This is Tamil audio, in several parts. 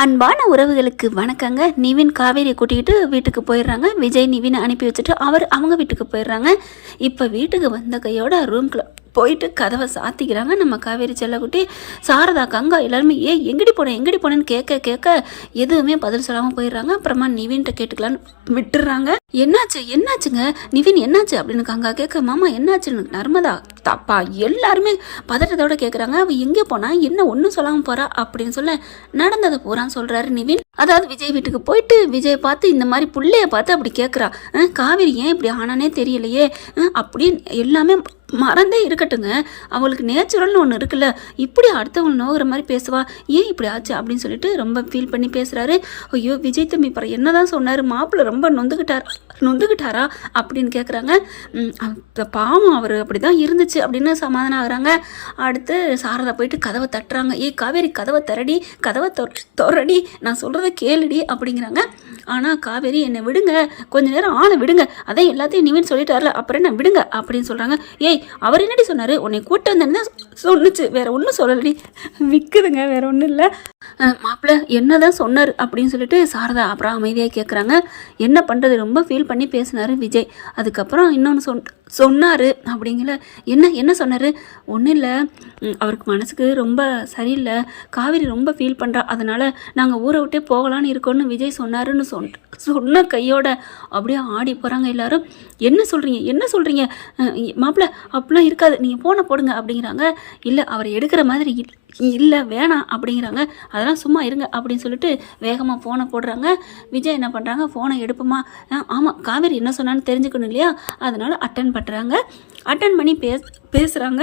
அன்பான உறவுகளுக்கு வணக்கங்க. நிவின் காவேரியை கூட்டிகிட்டு வீட்டுக்கு போயிடுறாங்க. விஜய் நிவினை அனுப்பி வச்சுட்டு அவங்க வீட்டுக்கு போயிடுறாங்க. இப்போ வீட்டுக்கு வந்த கையோட ரூம்குள்ள போயிட்டு கதவை சாத்திக்கிறாங்க நம்ம காவேரி செல்லக்குட்டி. சாரதா கங்கா எல்லாருமே எங்கடி போனேன்னு கேட்க எதுவுமே பதில் சொல்லாமல் போயிடுறாங்க. அப்புறமா நிவின்கிட்ட கேட்டுக்கலான்னு விட்டுறாங்க. என்னாச்சுங்க நிவின் என்னாச்சு அப்படின்னு கங்கா கேட்க, மாமா என்னாச்சுன்னு நர்மதா தப்பா எல்லாருமே பதட்டத்தோட கேட்குறாங்க. அவள் எங்கே போனா என்ன ஒன்றும் சொல்லாமல் போறா அப்படின்னு சொல்ல நடந்ததை பூரான்னு சொல்றாரு நிவின். அதாவது விஜய் வீட்டுக்கு போயிட்டு விஜயை பார்த்து இந்த மாதிரி புள்ளைய பார்த்து அப்படி கேட்குறா, காவேரி ஏன் இப்படி ஆனானே தெரியலையே அப்படின்னு எல்லாமே மறந்தே இருக்கட்டுங்க. அவளுக்கு நேச்சுரல்னு ஒன்று இருக்குல்ல, இப்படி அடுத்தவங்க நோகிற மாதிரி பேசுவா, ஏன் இப்படி ஆச்சு அப்படின்னு சொல்லிட்டு ரொம்ப ஃபீல் பண்ணி பேசுகிறாரு. ஐயோ விஜய் தம்பி அப்புறம் என்ன தான் சொன்னார், மாப்பிள்ளை ரொம்ப நொந்துக்கிட்டாரா அப்படின்னு கேட்குறாங்க. பாவம் அவர் அப்படி தான் இருந்துச்சு அப்படின்னு சமாதானம் ஆகுறாங்க. அடுத்து சாரதா போயிட்டு கதவை தட்டுறாங்க. காவேரி கதவை திறடி, கதவை தொறடி, நான் சொல்கிறத கேளுடி அப்படிங்கிறாங்க. ஆனால் காவேரி என்னை விடுங்க, கொஞ்ச நேரம் ஆளை விடுங்க, அதான் எல்லாத்தையும் நிவின் சொல்லிட்டார்ல அப்புறம் என்ன விடுங்க அப்படின்னு சொல்கிறாங்க. அவர் என்னடி சொன்னார், உன்னை கூட்ட வந்தேன்னு தான் சொன்னுச்சு, வேற ஒன்றும் சொல்லலடி, விற்குதுங்க, வேற ஒன்றும் இல்லை. மாப்பிள்ளை என்னதான் சொன்னார் அப்படின்னு சொல்லிட்டு சாரதா அப்புறம் அமைதியாக கேட்குறாங்க. என்ன பண்ணுறது, ரொம்ப ஃபீல் பண்ணி பேசினார் விஜய். அதுக்கப்புறம் இன்னொன்று சொன்னார் அப்படிங்கல. என்ன சொன்னார், ஒன்றும் இல்லை, அவருக்கு மனசுக்கு ரொம்ப சரியில்லை, காவேரி ரொம்ப ஃபீல் பண்ணுறா, அதனால் நாங்கள் ஊரை விட்டே போகலான்னு இருக்கோன்னு விஜய் சொன்னாருன்னு சொன்ன கையோட அப்படியே ஆடி போகிறாங்க எல்லாரும். என்ன சொல்கிறீங்க மாப்பிள்ளை, அப்படிலாம் இருக்காது, நீங்கள் ஃபோனை போடுங்க அப்படிங்கிறாங்க. இல்லை அவர் எடுக்கிற மாதிரி இல்லை வேணாம் அப்படிங்கிறாங்க. அதெல்லாம் சும்மா இருங்க அப்படின்னு சொல்லிட்டு வேகமாக ஃபோனை போடுறாங்க. விஜய் என்ன பண்ணுறாங்க, ஃபோனை எடுப்போமா, ஆமாம் காவேரி என்ன சொன்னான்னு தெரிஞ்சுக்கணும் இல்லையா, அதனால் அட்டன் பண்ணுறாங்க. அட்டன் பண்ணி பேசுகிறாங்க.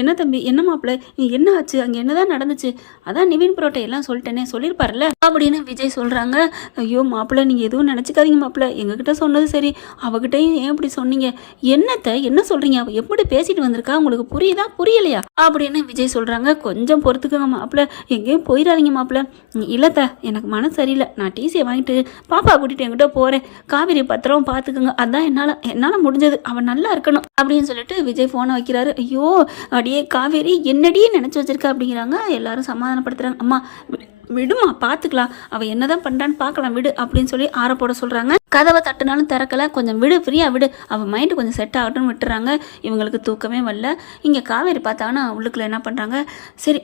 என்ன தம்பி, என்ன மாப்பிள்ளை, என்ன ஆச்சு, அங்கே என்ன தான் நடந்துச்சு, அதான் நிவின் புரோட்டை எல்லாம் சொல்லிட்டேனே, சொல்லியிருப்பார்ல அப்படின்னு விஜய் சொல்கிறாங்க. ஐயோ மாப்பிள்ளை நீங்கள் எதுவும் நினச்சிக்காதீங்க மாப்பிள்ளை, எங்ககிட்ட சொன்னது சரி, அவகிட்டையும் ஏன் இப்படி சொன்னீங்க, என்ன சொல்கிறீங்க, அவள் எப்படி பேசிட்டு வந்திருக்கா, உங்களுக்கு புரியலையா அப்படின்னு விஜய் சொல்கிறாங்க. கொஞ்சம் பொறுத்துக்கோங்க மாப்பிள்ளை, எங்கேயும் போயிடாதீங்க மாப்பிள்ளை. இல்லைத்த எனக்கு மனசு சரியில்லை, நான் டிசியை வாங்கிட்டு பாப்பா கூட்டிகிட்டு என்கிட்ட போகிறேன், காவேரி பத்திரம் பார்த்துக்குங்க, அதான் என்னால் முடிஞ்சது, அவன் நல்லா இருக்கணும் அப்படின்னு சொல்லிட்டு விஜய் ஃபோனை வைக்கிறாரு. ஐயோ அடியே காவேரி என்னடியே நினச்சி வச்சிருக்கா அப்படிங்கிறாங்க. எல்லாரும் சமாதானப்படுத்துகிறாங்க. அம்மா விடுமா பார்த்துக்கலாம், அவள் என்னதான் பண்ணுறான்னு பார்க்கலாம் விடு அப்படின்னு சொல்லி ஆற போட சொல்கிறாங்க. கதவை தட்டுனாலும் திறக்கலை, கொஞ்சம் விடு ஃப்ரீயாக விடு, அவள் மைண்டு கொஞ்சம் செட் ஆகட்டும்னு விட்டுறாங்க. இவங்களுக்கு தூக்கமே வரல. இங்கே காவேரி பார்த்தாங்கன்னா உள்ளுக்குள்ள என்ன பண்ணுறாங்க, சரி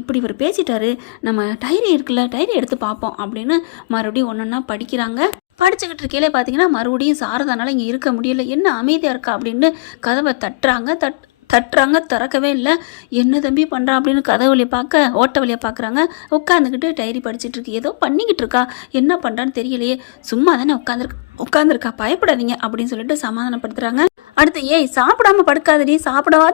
இப்படி இவர் பேசிட்டாரு, நம்ம டைரி இருக்குல்ல, டைரி எடுத்து பார்ப்போம் அப்படின்னு மறுபடியும் ஒன்றா படிக்கிறாங்க. படிச்சுக்கிட்டு இருக்கையிலே பார்த்தீங்கன்னா மறுபடியும் சாரதானால இங்கே இருக்க முடியல, என்ன அமைதியாக இருக்கா அப்படின்னு கதவை தட்டுறாங்க, திறக்கவே இல்லை. என்ன தம்பி பண்ணுறான் அப்படின்னு கதவு வழியை ஓட்ட வழியை பார்க்குறாங்க. உட்காந்துக்கிட்டு டைரி படிச்சுட்டு இருக்கு, ஏதோ பண்ணிக்கிட்டு இருக்கா, என்ன பண்ணுறான்னு தெரியலையே, சும்மா தானே உட்காந்துருக்கா, பயப்படாதீங்க அப்படின்னு சொல்லிட்டு சமாதானப்படுத்துகிறாங்க. அடுத்து சாப்பிடாம படுக்காதடி, சாப்பிடவா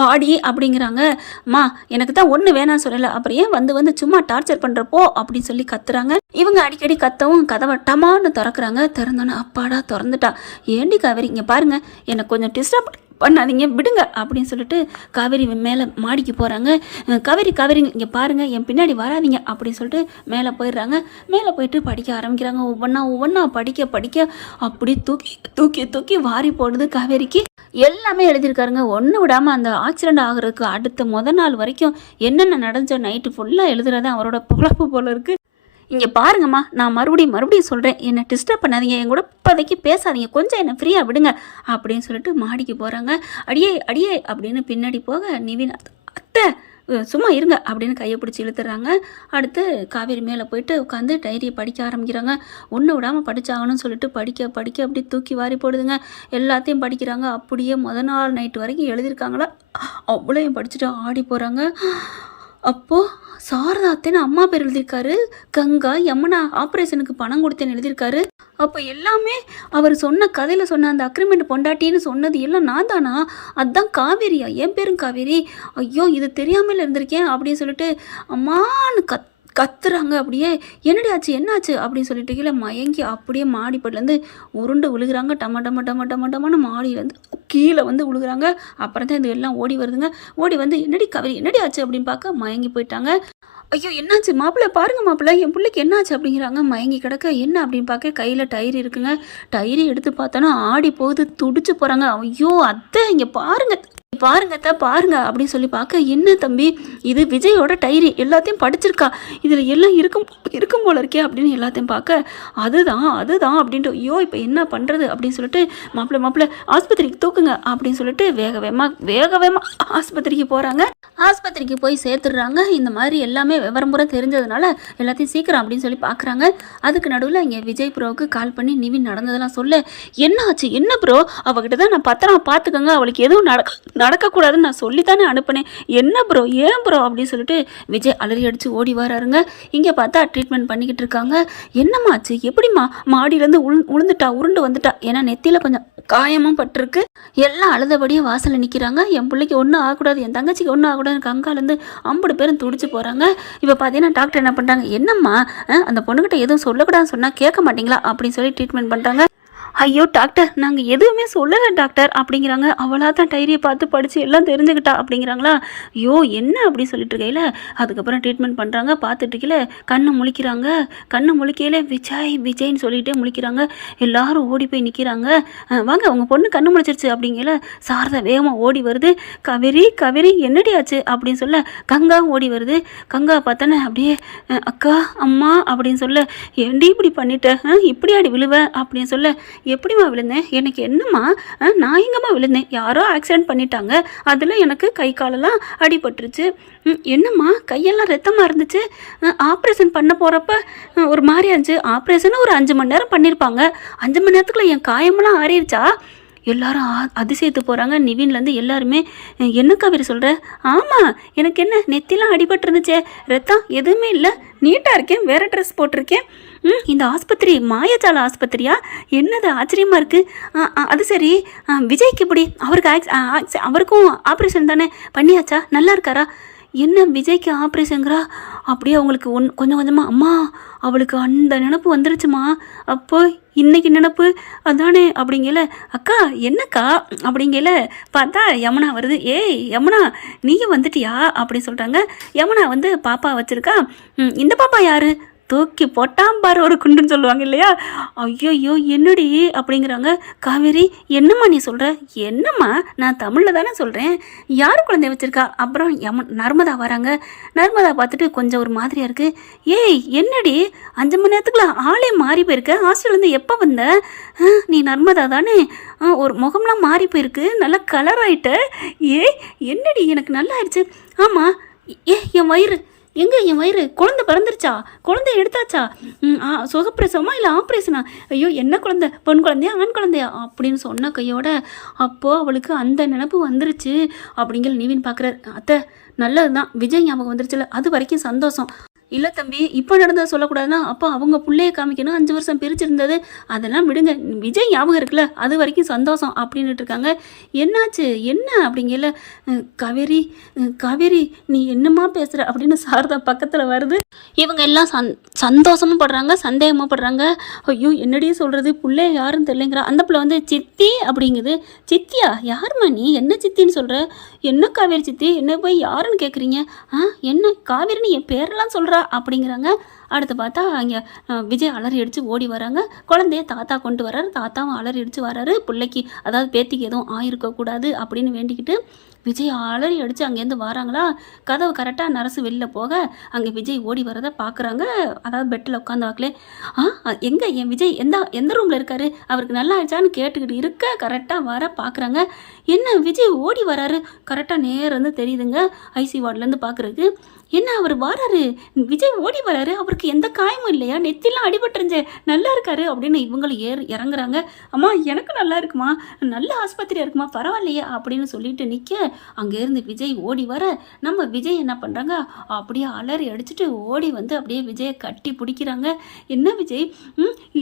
வாடி அப்படிங்கிறாங்க. அம்மா எனக்கு தான் ஒன்று வேணாம் சொல்லலை, அப்புறம் ஏன் வந்து சும்மா டார்ச்சர் பண்ணுறப்போ அப்படின்னு சொல்லி கத்துறாங்க. இவங்க அடிக்கடி கத்தவும் கதவை டமான்னு திறக்கிறாங்க. திறந்தோன்னே அப்பாடா திறந்துட்டா, ஏண்டி காவேரி இங்கே பாருங்க, என்னை கொஞ்சம் டிஸ்டர்ப் பண்ணாதீங்க விடுங்க அப்படின்னு சொல்லிட்டு காவேரி மேலே மாடிக்கு போகிறாங்க. காவேரி இங்கே பாருங்கள், என் பின்னாடி வராதிங்க அப்படின்னு சொல்லிட்டு மேலே போயிடுறாங்க. மேலே போயிட்டு படிக்க ஆரம்பிக்கிறாங்க. ஒவ்வொன்றா படிக்க அப்படி தூக்கி வாரி போடுது காவேரிக்கு. எல்லாமே எழுதியிருக்காருங்க, ஒன்று விடாமல். அந்த ஆக்சிடெண்ட் ஆகுறதுக்கு அடுத்த நாள் வரைக்கும் என்னென்ன நடந்துச்சோ நைட்டு ஃபுல்லாக எழுதுறது அவரோட பொழப்பு போல இருக்குது. இங்கே பாருங்கம்மா, நான் மறுபடியும் சொல்கிறேன், என்னை டிஸ்டர்ப் பண்ணாதீங்க, என் கூட இப்போதைக்கு பேசாதீங்க, கொஞ்சம் என்னை ஃப்ரீயாக விடுங்க அப்படின்னு சொல்லிட்டு மாடிக்கு போகிறாங்க. அடியே அப்படின்னு பின்னாடி போக நிவின் அத்தை சும்மா இருங்க அப்படின்னு கையை பிடிச்சி இழுத்துறாங்க. அடுத்து காவேரி மேலே போயிட்டு உட்காந்து டைரியை படிக்க ஆரம்பிக்கிறாங்க. ஒன்று விடாமல் படித்தாகணும்னு சொல்லிட்டு படிக்க அப்படியே தூக்கி வாரி போடுதுங்க. எல்லாத்தையும் படிக்கிறாங்க. அப்படியே நாள் நைட்டு வரைக்கும் எழுதியிருக்காங்களா, அவ்வளோயும் படிச்சுட்டு ஆடி போகிறாங்க. அப்போது சாரதாத்தேன்னு அம்மா பேர் எழுதியிருக்காரு, கங்கா யமுனா ஆப்ரேஷனுக்கு பணம் கொடுத்தேன்னு எழுதியிருக்காரு. அப்போ எல்லாமே அவர் சொன்ன கதையில் சொன்ன அந்த அக்ரிமெண்ட் பொண்டாட்டின்னு சொன்னது எல்லாம் நான் தானா, அதுதான் காவேரியா, என் பேரும் காவேரி, ஐயோ இது தெரியாமல் இருந்திருக்கேன் அப்படின்னு சொல்லிட்டு அம்மான்னு கத்துறாங்க. அப்படியே என்னடி ஆச்சு என்னாச்சு அப்படின்னு சொல்லிட்டு கீழே மயங்கி அப்படியே மாடிப்பட்டுலேருந்து உருண்டு விழுகிறாங்க. டமன்னு மாடியிலேருந்து கீழே விழுகிறாங்க. அப்புறம் தான் இது எல்லாம் ஓடி வருதுங்க. ஓடி வந்து என்னடி காவேரி என்னடி ஆச்சு அப்படின்னு பார்க்க மயங்கி போயிட்டாங்க. ஐயோ என்னாச்சு மாப்பிள்ளை, பாருங்க மாப்பிள்ளை, என் பிள்ளைக்கு என்னாச்சு அப்படிங்கிறாங்க. மயங்கி கிடக்க என்ன அப்படின்னு பார்க்க கையில் டைரி இருக்குங்க. டைரி எடுத்து பார்த்தோன்னா ஆடி போகுது, துடிச்சு போகிறாங்க. ஐயோ அத்தை இங்கே பாருங்க, பாருங்க அத்தை பாருங்க அப்படின்னு சொல்லி பார்க்க, என்ன தம்பி இது விஜயோட டைரி எல்லாத்தையும் படிச்சிருக்கா, இதில் எல்லாம் இருக்கும் இருக்கும் போல இருக்கே அப்படின்னு எல்லாத்தையும் பார்க்க, அதுதான் அதுதான் அப்படின்ட்டு, ஐயோ இப்போ என்ன பண்ணுறது அப்படின்னு சொல்லிட்டு, மாப்பிள்ளை ஆஸ்பத்திரிக்கு தூக்குங்க அப்படின்னு சொல்லிட்டு வேக வேகமாக ஆஸ்பத்திரிக்கு போகிறாங்க. ஆஸ்பத்திரிக்கு போய் சேர்த்துடுறாங்க. இந்த மாதிரி எல்லாமே விவரம் பூரா தெரிஞ்சதுனால எல்லாத்தையும் சீக்கிரம் அப்படின்னு சொல்லி பார்க்குறாங்க. அதுக்கு நடுவில் இங்கே விஜய் ப்ரோவுக்கு கால் பண்ணி நிவின் நடந்ததெல்லாம் சொல்ல, என்ன ஆச்சு என்ன ப்ரோ, அவகிட்ட தான் நான் பத்திரம் பார்த்துக்கோங்க, அவளுக்கு எதுவும் நடக்கக்கூடாதுன்னு நான் சொல்லித்தானே அனுப்பினேன், என்ன ப்ரோ ஏன் ப்ரோ அப்படின்னு சொல்லிட்டு விஜய் அலறி அடித்து ஓடி வராருங்க. இங்கே பார்த்தா ட்ரீட்மெண்ட் பண்ணிக்கிட்டு இருக்காங்க. என்னம்மாச்சு எப்படிம்மா, மாடியிலேருந்து உளுந்துட்டா உருண்டு வந்துட்டா, ஏன்னா நெத்தியில் கொஞ்சம் காயமும் பட்டிருக்கு. எல்லாம் அழுதபடியே வாசலில் நிற்கிறாங்க. என் பிள்ளைக்கு ஒன்றும் ஆகக்கூடாது, என் தங்கச்சிக்கு ஒன்றும் ஆகக்கூடாது, அங்காலேருந்து 50 பேரும் துடிச்சு போகிறாங்க. இப்போ பார்த்தீங்கன்னா டாக்டர் என்ன பண்ணுறாங்க, என்னம்மா அந்த பொண்ணுக்கிட்ட எதுவும் சொல்லக்கூடாதுன்னு சொன்னால் கேட்க மாட்டிங்களா அப்படின்னு சொல்லி ட்ரீட்மெண்ட் பண்ணுறாங்க. ஐயோ டாக்டர் நாங்கள் எதுவுமே சொல்லலை டாக்டர் அப்படிங்கிறாங்க. அவளாக தான் டைரியை பார்த்து படித்து எல்லாம் தெரிஞ்சுக்கிட்டா அப்படிங்கிறாங்களா. ஐயோ என்ன அப்படி சொல்லிட்டு இருக்கையில் அதுக்கப்புறம் ட்ரீட்மெண்ட் பண்ணுறாங்க. பார்த்துட்டு இருக்கையில கண்ணை முழிக்கிறாங்க. கண்ணை முழிக்கையில் விஜய்ன்னு சொல்லிகிட்டே முழிக்கிறாங்க. எல்லாரும் ஓடி போய் நிற்கிறாங்க. வாங்க உங்கள் பொண்ணு கண்ணு முழிச்சிருச்சு அப்படிங்கல சாரதா வேகமாக ஓடி வருது. கவேரி என்னடி ஆச்சு அப்படின்னு சொல்ல கங்காவும் ஓடி வருது. கங்கா பார்த்தோன்னே அப்படியே அக்கா அம்மா அப்படின்னு சொல்ல, ஏண்டி இப்படி பண்ணிட்டேன், இப்படி அடி விழுவேன் அப்படின்னு சொல்ல, எப்படிம்மா விழுந்தேன், எனக்கு என்னம்மா, நான் எங்கம்மா விழுந்தேன், யாரோ ஆக்சிடென்ட் பண்ணிட்டாங்க, அதில் எனக்கு கை காலெல்லாம் அடிபட்டுருச்சு. என்னம்மா கையெல்லாம் ரத்தமாக இருந்துச்சு, ஆப்ரேஷன் பண்ண போகிறப்ப ஒரு மாதிரி இருந்துச்சு, ஆப்ரேஷன் ஒரு 5 மணி நேரம் பண்ணியிருப்பாங்க, 5 மணி நேரத்துக்குள்ள என் காயமெல்லாம் ஆறிடுச்சா. எல்லாரும் அதிசயத்து போகிறாங்க. நிவின்லேருந்து எல்லாருமே, என்ன கவிரி சொல்கிற, ஆமாம் எனக்கு என்ன நெத்திலாம் அடிபட்டுருந்துச்சே, ரத்தம் எதுவுமே இல்லை, நீட்டாக இருக்கேன், வேறு ட்ரெஸ் போட்டிருக்கேன். இந்த ஆஸ்பத்திரி மாயாஜால ஆஸ்பத்திரியா, என்னது ஆச்சரியமாக இருக்குது. அது சரி விஜய்க்கு இப்படி, அவருக்கும் ஆப்ரேஷன் தானே பண்ணியாச்சா, நல்லா இருக்காரா, என்ன விஜய்க்கு ஆப்ரேஷனுங்கிறா. அப்படியே அவங்களுக்கு கொஞ்சம் கொஞ்சமாக அம்மா அவளுக்கு அந்த நினப்பு வந்துருச்சுமா, அப்போ இன்னைக்கு நினப்பு அதானே அப்படிங்கல. அக்கா என்னக்கா அப்படிங்கல பார்த்தா யமுனா வருது. ஏய் யமுனா நீயும் வந்துட்டியா அப்படின்னு சொல்கிறாங்க. யமுனா வந்து பாப்பா வச்சுருக்கா. இந்த பாப்பா யார், தூக்கி பொட்டாம்பார் ஒரு குண்டுன்னு சொல்லுவாங்க இல்லையா. ஐயோ என்னடி அப்படிங்கிறாங்க. காவேரி என்னம்மா நீ சொல்கிற, என்னம்மா நான் தமிழில் தானே சொல்கிறேன், யார் குழந்தைய வச்சுருக்கா. அப்புறம் நர்மதா வராங்க. நர்மதா பார்த்துட்டு கொஞ்சம் ஒரு மாதிரியாக இருக்குது. ஏய் என்னடி 5 மணி நேரத்துக்குள்ள ஆளே மாறி போயிருக்க, ஹாஸ்டல்லேருந்து எப்போ வந்த, நீ நர்மதா தானே, ஒரு முகம்லாம் மாறி போயிருக்கு, நல்லா கலர் ஆகிட்ட, ஏய் என்னடி எனக்கு நல்லா ஆயிடுச்சு. ஆமாம் என் வயிறு என் வயிறு, குழந்தை பிறந்துருச்சா, குழந்தை எடுத்தாச்சா, சுகப்பிரசவமா இல்லை ஆப்ரேஷனா, ஐயோ என்ன குழந்தை, பெண் குழந்தையா ஆண் குழந்தையா அப்படின்னு சொன்ன கையோட அப்போது அவளுக்கு அந்த நினப்பு வந்துருச்சு அப்படிங்கிற நிவின் பார்க்குறாரு. அத்தை நல்லது தான், விஜய் ஞாபகம் வந்துருச்சுல, அது வரைக்கும் சந்தோஷம். இல்லை தம்பி இப்போ நடந்ததை சொல்லக்கூடாதுன்னா, அப்போ அவங்க பிள்ளைய காமிக்கணும், 5 வருஷம் பிரிச்சிருந்தது அதெல்லாம் விடுங்க, விஜய் ஞாபகம் இருக்குல்ல அது வரைக்கும் சந்தோஷம் அப்படின்ட்டு இருக்காங்க. என்னாச்சு என்ன அப்படிங்கல. காவேரி நீ என்னம்மா பேசுகிற அப்படின்னு சாரதா பக்கத்தில் வருது. இவங்க எல்லாம் சந்தோஷமும் படுறாங்க, சந்தேகமும் படுறாங்க. ஐயோ என்னடியே சொல்கிறது, பிள்ளைய யாருன்னு தெரியலைங்கிறா. அந்த பிள்ளை வந்து சித்தி அப்படிங்குது. சித்தியா, யாருமா நீ, என்ன சித்தின்னு சொல்கிற, என்ன காவேரி சித்தி, என்ன போய் யாருன்னு கேட்குறீங்க, என்ன காவேரின்னு என் பேரெல்லாம் சொல்கிறா அப்படிங்கிறாங்க. அடுத்து பார்த்தா அங்கே விஜய் அலறி அடித்து ஓடி வராங்க. குழந்தைய தாத்தா கொண்டு வர்றாரு. தாத்தாவும் அலறி அடித்து வர்றாரு. பிள்ளைக்கு அதாவது பேத்திக்கு எதுவும் ஆயிருக்கக்கூடாது அப்படின்னு வேண்டிக்கிட்டு விஜய் அலறி அடித்து அங்கேருந்து வராங்களா. கதவு கரெக்டாக நரசு வெளில போக அங்கே விஜய் ஓடி வரதை பார்க்குறாங்க. அதாவது பெட்டில் உட்காந்து வாக்கலே, எங்கே என் விஜய் எந்த ரூமில் இருக்காரு, அவருக்கு நல்லா ஆயிடுச்சான்னு கேட்டுக்கிட்டு இருக்க கரெக்டாக வர பார்க்குறாங்க. என்ன விஜய் ஓடி வராரு, கரெக்டாக நேரம் வந்து தெரியுதுங்க ஐசி வார்ட்லேருந்து பார்க்குறதுக்கு. என்ன அவர் வராரு, விஜய் ஓடி வராரு, அவருக்கு எந்த காயமும் இல்லையா, நெத்திலாம் அடிபட்டுருஞ்சே, நல்லா இருக்காரு அப்படின்னு இவங்களும் இறங்குறாங்க. அம்மா எனக்கு நல்லா இருக்குமா, நல்ல ஆஸ்பத்திரியாக இருக்குமா, பரவாயில்லையா அப்படின்னு சொல்லிட்டு நிற்க அங்கேருந்து விஜய் ஓடி வர நம்ம விஜய் என்ன பண்ணுறாங்க, அப்படியே அலறி அடிச்சுட்டு ஓடி வந்து அப்படியே விஜயை கட்டி பிடிக்கிறாங்க. என்ன விஜய்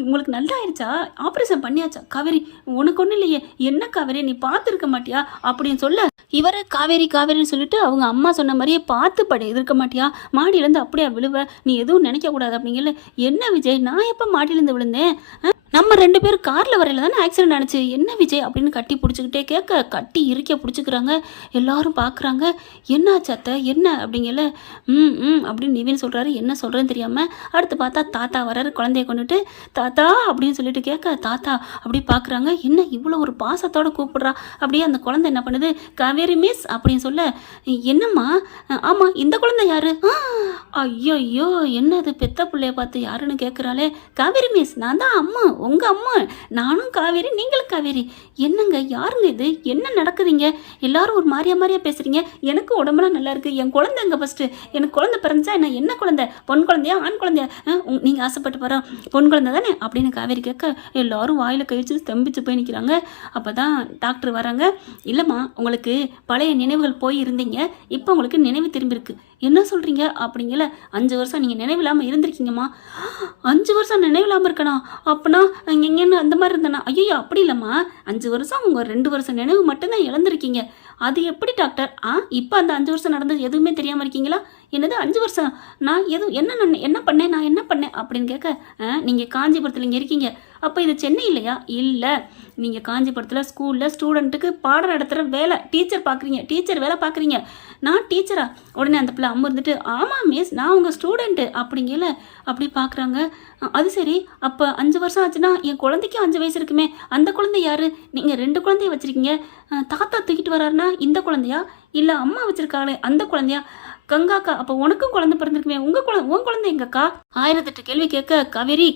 உங்களுக்கு நல்லா ஆயிடுச்சா, ஆப்ரேஷன் பண்ணியாச்சா, காவேரி உனக்கு ஒன்றும் இல்லையே, என்ன காவேரி நீ பார்த்துருக்க மாட்டியா அப்படின்னு சொல்ல, இவர் காவேரின்னு சொல்லிட்டு அவங்க அம்மா சொன்ன மாதிரியே பார்த்து இருக்க மாட்டியா, மாடியிலேருந்து அப்படியே விழுவ, நீ எதுவும் நினைக்கக்கூடாது அப்படிங்கல. என்ன விஜய் நான் எப்போ மாடியிலேருந்து விழுந்தேன், நம்ம 2 பேரும் காரில் வரையில தானே ஆக்சிடென்ட் ஆனிச்சு, என்ன விஜய் அப்படின்னு கட்டி பிடிச்சிக்கிட்டே கேட்க, கட்டி இறுக்க பிடிச்சிக்கிறாங்க. எல்லாரும் பார்க்குறாங்க. என்னாச்சு அத்தை என்ன அப்படிங்கல. அப்படின்னு நிவின் சொல்கிறாரு. என்ன சொல்கிறேன்னு தெரியாமல் அடுத்து பார்த்தா தாத்தா வராரு குழந்தைய கொண்டுட்டு. தாத்தா அப்படின்னு சொல்லிட்டு கேட்க, தாத்தா அப்படி பார்க்குறாங்க. என்ன இவ்வளோ ஒரு பாசத்தோடு கூப்பிட்றா. அப்படியே அந்த குழந்தை என்ன பண்ணுது, காவேரி மிஸ் அப்படின்னு சொல்ல, என்னம்மா ஆமாம் இந்த குழந்தை யாரு? ஐயோ என்னது பெத்த பிள்ளைய பார்த்து யாருன்னு கேட்குறாளே. காவேரி மிஸ் நான் தான் அம்மா, உங்கள் அம்மா. நானும் காவேரி நீங்களும் காவேரி. என்னங்க யாருங்க இது, என்ன நடக்குதுங்க? எல்லாரும் ஒரு மாதிரியா பேசுகிறீங்க. எனக்கு உடம்புலாம் நல்லா இருக்குது. என் குழந்தைங்க ஃபஸ்ட்டு எனக்கு குழந்தை பிறந்துச்சா என்ன குழந்தை, பொன் குழந்தையா ஆண் குழந்தையா? நீங்கள் ஆசைப்பட்டு போகிறோம் பொன் குழந்தை தானே அப்படின்னு காவேரி கேட்க, எல்லாரும் வாயில் கழிச்சு ஸ்தம்பிச்சு போய் நிற்கிறாங்க. அப்போ தான் டாக்டர் வராங்க. இல்லைம்மா உங்களுக்கு பழைய நினைவுகள் போய் இருந்தீங்க, இப்போ உங்களுக்கு நினைவு திரும்பியிருக்கு. என்ன சொல்கிறீங்க அப்படிங்கல. 5 வருஷம் நீங்கள் நினைவில்லாமல் இருந்திருக்கீங்கம்மா. 5 வருஷம் நினைவில்லாமல் இருக்கணா? அப்படின்னா எங்கன்னு அந்த மாதிரி இருந்தேண்ணா? ஐயோ அப்படி இல்லைம்மா, 5 வருஷம் உங்கள் 2 வருஷம் நினைவு மட்டும்தான் இழந்திருக்கீங்க. அது எப்படி டாக்டர்? இப்போ அந்த 5 வருஷம் நடந்தது எதுவுமே தெரியாமல் இருக்கீங்களா? என்னது 5 வருஷம்? நான் என்ன பண்ணேன் அப்படின்னு கேட்க, நீங்கள் காஞ்சிபுரத்தில் இங்கே இருக்கீங்க. அப்போ இது சென்னை இல்லையா? இல்லை, நீங்கள் காஞ்சிபுரத்தில் ஸ்கூலில் ஸ்டூடெண்ட்டுக்கு பாடம் நடத்துகிற வேலை, டீச்சர் வேலை பார்க்குறீங்க. நான் டீச்சரா? உடனே அந்த பிள்ளை அம்மா இருந்துட்டு, ஆமாம் மிஸ் நான் உங்கள் ஸ்டூடெண்ட்டு அப்படிங்கல. அப்படி பார்க்குறாங்க. அது சரி, அப்போ 5 வருஷம் ஆச்சுன்னா என் குழந்தைக்கும் 5 வயசு இருக்குமே, அந்த குழந்தை யார்? நீங்கள் 2 குழந்தைய வச்சுருக்கீங்க. தாத்தா தூக்கிட்டு வராருன்னா இந்த குழந்தையா, இல்லை அம்மா வச்சுருக்காங்களே அந்த குழந்தையா? கங்காக்கா அப்போ உனக்கும் குழந்தை பிறந்திருக்குமே, உன் குழந்தை எங்கக்கா? 1008 கேள்வி கேட்க, காவேரி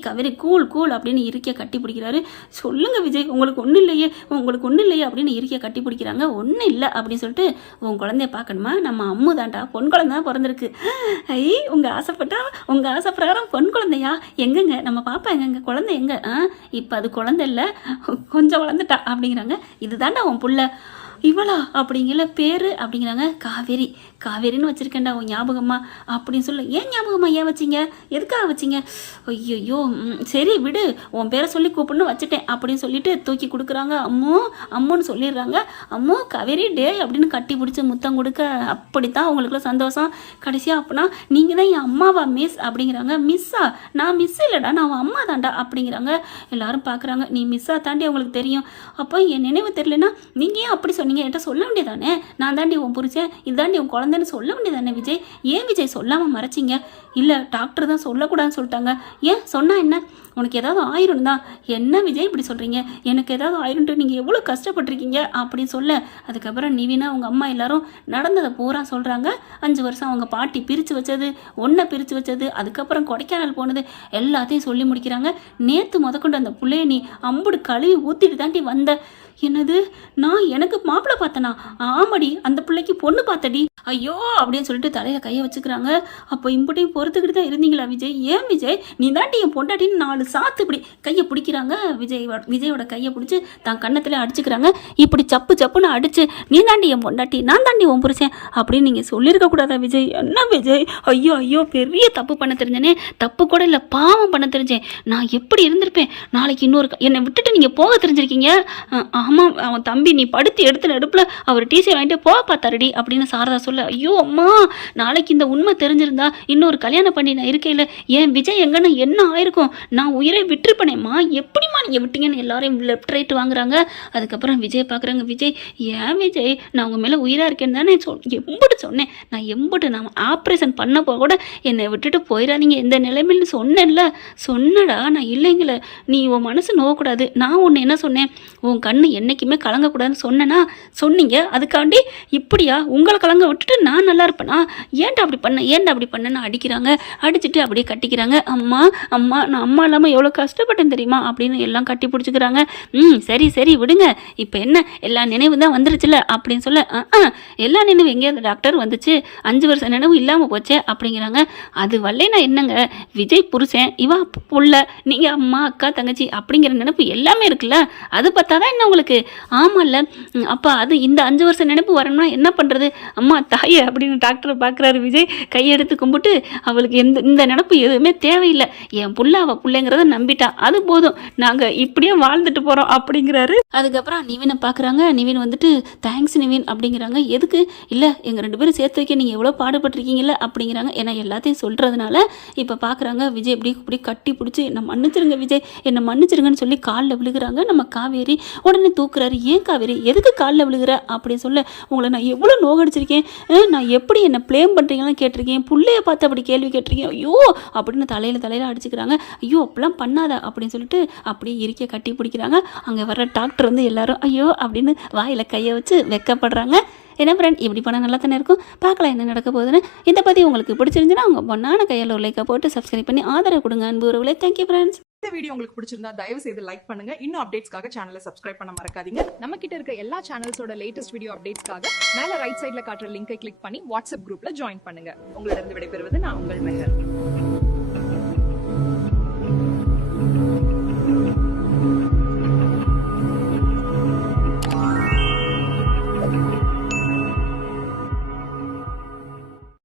கூல் அப்படின்னு இருக்கிய கட்டி பிடிக்கிறாரு. சொல்லுங்க விஜய், உங்களுக்கு ஒன்றும் இல்லையே அப்படின்னு இருக்கிய கட்டி பிடிக்கிறாங்க. ஒன்றும் இல்லை அப்படின்னு சொல்லிட்டு, உன் குழந்தைய பார்க்கணுமா? நம்ம அம்மு தாண்டா, பொன் குழந்தை தான் பிறந்திருக்கு. உங்கள் ஆசை பிரகாரம் பொன் குழந்தையா? எங்கங்க நம்ம பாப்பா, எங்க குழந்தை எங்க? இப்போ அது குழந்தை இல்லை, கொஞ்சம் வளர்ந்துட்டா அப்படிங்கிறாங்க. இது தாண்டா உன் புள்ள. இவளா அப்படிங்கிற பேர் அப்படிங்கிறாங்க. காவேரின்னு வச்சுருக்கேன்டா உன் ஞாபகமா அப்படின்னு சொல்ல. ஏன் ஞாபகமா ஏன் வச்சிங்க, எதுக்காக வச்சிங்க? ஐயோ சரி விடு, உன் பேரை சொல்லி கூப்பிடணும் வச்சுட்டேன் அப்படின்னு சொல்லிட்டு தூக்கி கொடுக்குறாங்க. அம்முன்னு சொல்லிடுறாங்க. அம்மோ காவேரி டே அப்படின்னு கட்டி பிடிச்சி முத்தம் கொடுக்க, அப்படித்தான் உங்களுக்குள்ள சந்தோஷம். கடைசியாக அப்படின்னா நீங்கள் தான் என் அம்மாவா மிஸ் அப்படிங்கிறாங்க. மிஸ்ஸா? நான் மிஸ் இல்லைடா, நான் அவன் அம்மா தாண்டா அப்படிங்கிறாங்க. எல்லாரும் பார்க்குறாங்க. நீ மிஸ்ஸாக தாண்டி அவங்களுக்கு தெரியும். அப்போ என் நினைவு தெரியலன்னா நீங்கள் ஏன் அப்படி சொன்னீங்க? என்கிட்ட சொல்ல வேண்டியதானே, நான் தாண்டி உன் புரிச்சேன், இதுதாண்டி உன் குழந்தைன்னு சொல்ல வேண்டியதானே விஜய்? ஏன் விஜய் சொல்லாமல் மறைச்சிங்க? இல்லை டாக்டர் தான் சொல்லக்கூடாதுன்னு சொல்லிட்டாங்க. ஏன் சொன்னா என்ன? உனக்கு ஏதாவது ஆயிரும் தான். என்ன விஜய் இப்படி சொல்கிறீங்க? எனக்கு ஏதாவது ஆயிரும்ட்டு நீங்கள் எவ்வளோ கஷ்டப்பட்டிருக்கீங்க அப்படின்னு சொல்ல, அதுக்கப்புறம் நிவினா அவங்க அம்மா எல்லாரும் நடந்ததை பூரா சொல்கிறாங்க. 5 வருஷம் அவங்க பாட்டி பிரித்து வச்சது, ஒன்றை பிரித்து வச்சது, அதுக்கப்புறம் கொடைக்கானல் போனது எல்லாத்தையும் சொல்லி முடிக்கிறாங்க. நேற்று முதற்கொண்டு அந்த பிள்ளைய நீ அம்புடு கழுவி ஊற்றிட்டு தாண்டி வந்த. என்னது, நான் எனக்கு மாப்பிள்ளை பார்த்தனா? ஆமாடி, அந்த பிள்ளைக்கு பொண்ணு பார்த்தடி. ஐயோ அப்படின்னு சொல்லிட்டு தலையில் கையை வச்சுக்கிறாங்க. அப்போ இம்புட்டையும் பொறுத்துக்கிட்டு தான் இருந்தீங்களா விஜய்? ஏன் விஜய், நீ தாண்டி என் பொண்டாட்டின்னு 4 சாத்து இப்படி கையை பிடிக்கிறாங்க. விஜயோட கையை பிடிச்சி தான் கன்னத்தில் அடிச்சுக்கிறாங்க. இப்படி சப்புன்னு அடிச்சு, நீ தாண்டி என் பொண்டாட்டி, நான் தாண்டி உன் புருஷன் அப்படின்னு நீங்கள் சொல்லியிருக்க கூடாதா விஜய்? என்ன விஜய், ஐயோ பெரிய தப்பு பண்ண தெரிஞ்சேனே. தப்பு கூட இல்லை, பாவம் பண்ண தெரிஞ்சேன். நான் எப்படி இருந்திருப்பேன்? நாளைக்கு என்னை விட்டுட்டு நீங்கள் போக தெரிஞ்சிருக்கீங்க. ஆமாம், அவன் தம்பி நீ படுத்து எடுத்துல அடுப்பில் அவர் டிசி வாங்கிட்டு போக பார்த்தாரடி அப்படின்னு சாரதா சொல்ல, ஐயோ அம்மா, நாளைக்கு இந்த உண்மை தெரிஞ்சிருந்தா இன்னொரு கல்யாணம் பண்ணி நான் இருக்கையில் என் விஜய் எங்கன்னு என்ன ஆயிருக்கும்? நான் உயிரை விட்டுருப்பேனேம்மா. எப்படிம்மா நீங்கள் விட்டீங்கன்னு எல்லாரையும் லெஃப்ட் ரைட் வாங்குறாங்க. அதுக்கப்புறம் விஜய் பார்க்குறாங்க. விஜய், ஏன் விஜய், நான் உங்கள் மேலே உயிராக இருக்கேன்னு தானே சொன்னேன். நான் ஆப்ரேஷன் பண்ணப்போ கூட என்னை விட்டுட்டு போயிடாதீங்க எந்த நிலைமையில சொன்னடா. நான் இல்லைங்கள, நீ உன் மனசு நோவக்கூடாது. நான் ஒன்று என்ன சொன்னேன், உன் கண்ணு என்றைக்குமே கலங்கக்கூடாதுன்னு சொன்னீங்க. அதுக்காண்டி இப்படியா உங்களை கலங்க விட்டுட்டு நான் நல்லா இருப்பேனா? ஏன்டா அப்படி பண்ணேன்னு அடிக்கிறாங்க. அடிச்சுட்டு அப்படியே கட்டிக்கிறாங்க. அம்மா நான் அம்மா இல்லாமல் எவ்வளோ கஷ்டப்பட்டேன் தெரியுமா அப்படின்னு எல்லாம் கட்டி பிடிச்சிக்கிறாங்க. சரி விடுங்க, இப்போ என்ன எல்லா நினைவு தான் வந்துருச்சுல அப்படின்னு சொல்ல, எல்லா நினைவு எங்கேயாவது டாக்டர் வந்துச்சு, 5 வருஷம் நினைவு இல்லாமல் போச்சே அப்படிங்கிறாங்க. அது வரலைன்னா என்னங்க, விஜய் புருஷன், இவா புள்ள, நீங்கள் அம்மா அக்கா தங்கச்சி அப்படிங்கிற நினைப்பு எல்லாமே இருக்குல்ல, அது பார்த்தா தான் என்ன உங்களுக்கு அவளுக்கு. ஆமால்ல, அப்போ அது இந்த 5 வருஷம் நினைப்பு வரணும்னா என்ன பண்ணுறது? அம்மா தாயே அப்படின்னு டாக்டரை பார்க்குறாரு விஜய். கையெடுத்து கும்பிட்டு, அவளுக்கு இந்த நினப்பு எதுவுமே தேவையில்லை, என் புள்ள அவள் பிள்ளைங்கிறத நம்பிட்டா, அது போதும், நாங்கள் இப்படியே வாழ்ந்துட்டு போகிறோம் அப்படிங்கிறாரு. அதுக்கப்புறம் நிவினை பார்க்குறாங்க. நிவின் வந்துட்டு தேங்க்ஸ் நிவின் அப்படிங்கிறாங்க. எதுக்கு? இல்லை எங்கள் 2 பேரும் சேர்த்து வைக்க நீங்கள் எவ்வளோ பாடுபட்டிருக்கீங்கல்ல அப்படிங்கிறாங்க. ஏன்னா எல்லாத்தையும் சொல்கிறதுனால இப்போ பார்க்குறாங்க. விஜய் இப்படி கட்டி பிடிச்சி என்னை மன்னிச்சிருங்க விஜய், என்னை மன்னிச்சிருங்கன்னு சொல்லி காலில் விழுகிறாங்க நம்ம காவேரி. உடனே தூக்குறாரு. ஏன் காவேரி எதுக்கு காலில் விழுகிற அப்படி சொல்ல, உங்களை நான் எவ்வளோ நோகடிச்சிருக்கேன், நான் எப்படி என்னை ப்ளேம் பண்ணுறீங்கன்னு கேட்டிருக்கேன், பிள்ளைய பார்த்து அப்படி கேள்வி கேட்டிருக்கேன், ஐயோ அப்படின்னு தலையில் அடிச்சுக்கிறாங்க. ஐயோ அப்படிலாம் பண்ணாத அப்படின்னு சொல்லிட்டு அப்படியே இருக்க கட்டி பிடிக்கிறாங்க. அங்கே வர்ற டாக்டர் வந்து எல்லாரும் ஐயோ அப்படின்னு வாயில் கையை வச்சு வெக்கப்படுறாங்க. என்ன ஃப்ரெண்ட், இப்படி பண்ணால் நல்லா தானே இருக்கும். பார்க்கலாம் என்ன நடக்க போகுதுன்னு. இந்த பற்றி உங்களுக்கு பிடிச்சிருந்துச்சுன்னா உங்கள் பொண்ணான கையில் ஒரு லைக்கை போட்டு சப்ஸ்கிரைப் பண்ணி ஆதரவு கொடுங்க அன்பு உறவுகளே. Thank you friends. இந்த வீடியோ உங்களுக்கு பிடிச்சிருந்தா தயவு செய்து லைக் பண்ணுங்க. இன்னும் அப்டேட்ஸ்க்காக சேனலை சப்ஸ்கிரைப் பண்ண மறக்காதீங்க. நம்ம கிட்ட இருக்க எல்லா சேனல்ஸோட லேட்டஸ்ட் வீடியோ அப்டேட்ஸ்க்காக மேல ரைட் சைடுல காட்டுற லிங்கை கிளிக் பண்ணி வாட்ஸ்அப் குரூப்ல ஜாயின் பண்ணுங்க. உங்களிடம் விடைபெறுவது நான் உங்கள் மெஹர்.